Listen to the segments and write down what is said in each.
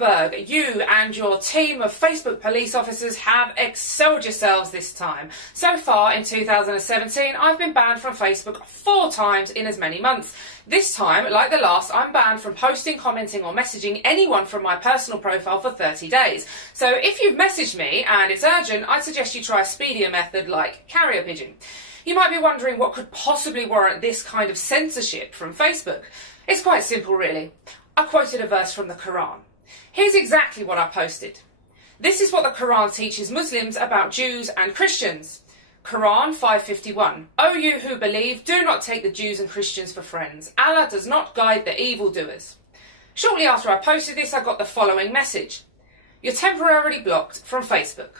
Zuckerberg, you and your team of Facebook police officers have excelled yourselves this time. So far in 2017, I've been banned from Facebook 4 times in as many months. This time, like the last, I'm banned from posting, commenting or messaging anyone from my personal profile for 30 days. So if you've messaged me and it's urgent, I'd suggest you try a speedier method like carrier pigeon. You might be wondering what could possibly warrant this kind of censorship from Facebook. It's quite simple, really. I quoted a verse from the Quran. Here's exactly what I posted. This is what the Quran teaches Muslims about Jews and Christians. Quran 5:51. O you who believe, do not take the Jews and Christians for friends. Allah does not guide the evildoers. Shortly after I posted this, I got the following message. You're temporarily blocked from Facebook.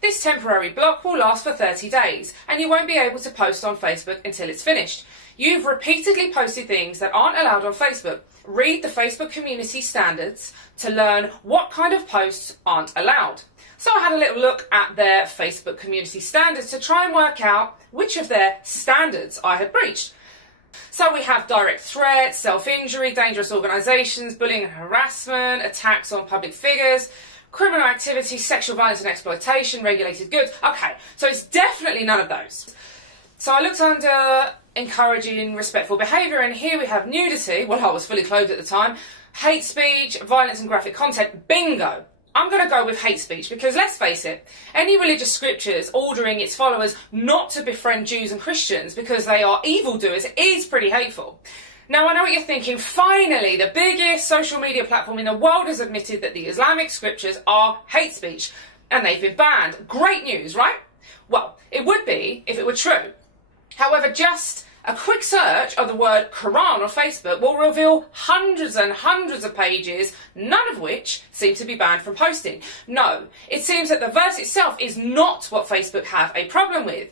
This temporary block will last for 30 days, and you won't be able to post on Facebook until it's finished. You've repeatedly posted things that aren't allowed on Facebook. Read the Facebook community standards to learn what kind of posts aren't allowed. So I had a little look at their Facebook community standards to try and work out which of their standards I had breached. So we have direct threats, self-injury, dangerous organisations, bullying and harassment, attacks on public figures, criminal activity, sexual violence and exploitation, regulated goods. Okay, so it's definitely none of those. So I looked under encouraging respectful behaviour, and here we have nudity, well, I was fully clothed at the time, hate speech, violence and graphic content. Bingo! I'm going to go with hate speech because, let's face it, any religious scriptures ordering its followers not to befriend Jews and Christians because they are evildoers is pretty hateful. Now, I know what you're thinking. Finally, the biggest social media platform in the world has admitted that the Islamic scriptures are hate speech and they've been banned. Great news, right? Well, it would be if it were true. However, just a quick search of the word Quran on Facebook will reveal hundreds and hundreds of pages, none of which seem to be banned from posting. No, it seems that the verse itself is not what Facebook have a problem with.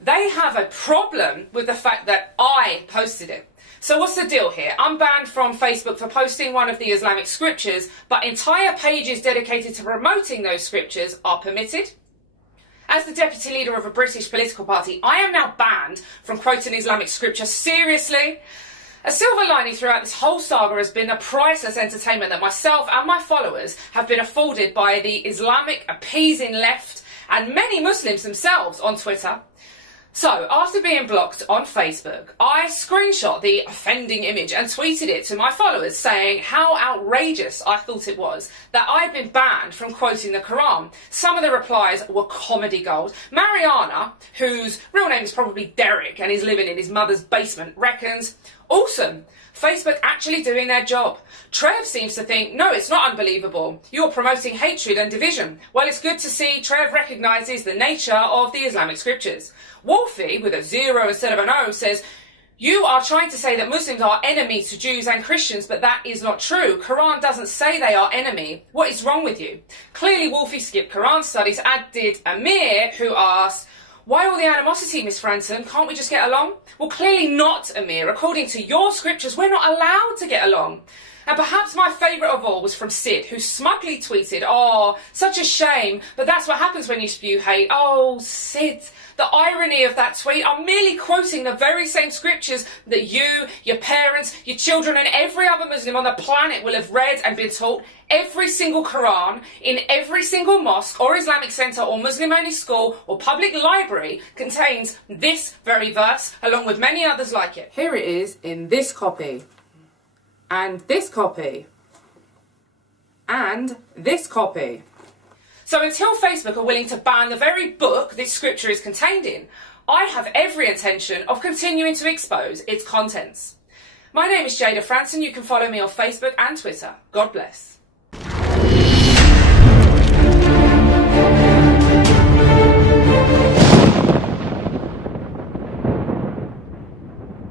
They have a problem with the fact that I posted it. So what's the deal here? I'm banned from Facebook for posting one of the Islamic scriptures, but entire pages dedicated to promoting those scriptures are permitted? As the deputy leader of a British political party, I am now banned from quoting Islamic scripture. Seriously? A silver lining throughout this whole saga has been the priceless entertainment that myself and my followers have been afforded by the Islamic appeasing left and many Muslims themselves on Twitter. So, after being blocked on Facebook, I screenshot the offending image and tweeted it to my followers saying how outrageous I thought it was that I'd been banned from quoting the Quran. Some of the replies were comedy gold. Mariana, whose real name is probably Derek and is living in his mother's basement, reckons, awesome, Facebook actually doing their job. Trev seems to think, no, it's not unbelievable. You're promoting hatred and division. Well, it's good to see Trev recognises the nature of the Islamic scriptures. Wolfie, with a 0 instead of an O, says, you are trying to say that Muslims are enemy to Jews and Christians, but that is not true. Quran doesn't say they are enemy. What is wrong with you? Clearly Wolfie skipped Quran studies, as did Amir, who asked, why all the animosity, Miss Fransen? Can't we just get along? Well, clearly not, Amir. According to your scriptures, we're not allowed to get along. And perhaps my favourite of all was from Sid, who smugly tweeted, oh, such a shame, but that's what happens when you spew hate. Oh, Sid, the irony of that tweet. I'm merely quoting the very same scriptures that you, your parents, your children and every other Muslim on the planet will have read and been taught. Every single Quran in every single mosque or Islamic centre or Muslim-only school or public library contains this very verse, along with many others like it. Here it is in this copy. And this copy, and this copy. So until Facebook are willing to ban the very book this scripture is contained in, I have every intention of continuing to expose its contents. My name is Jayda Fransen. You can follow me on Facebook and Twitter. God bless.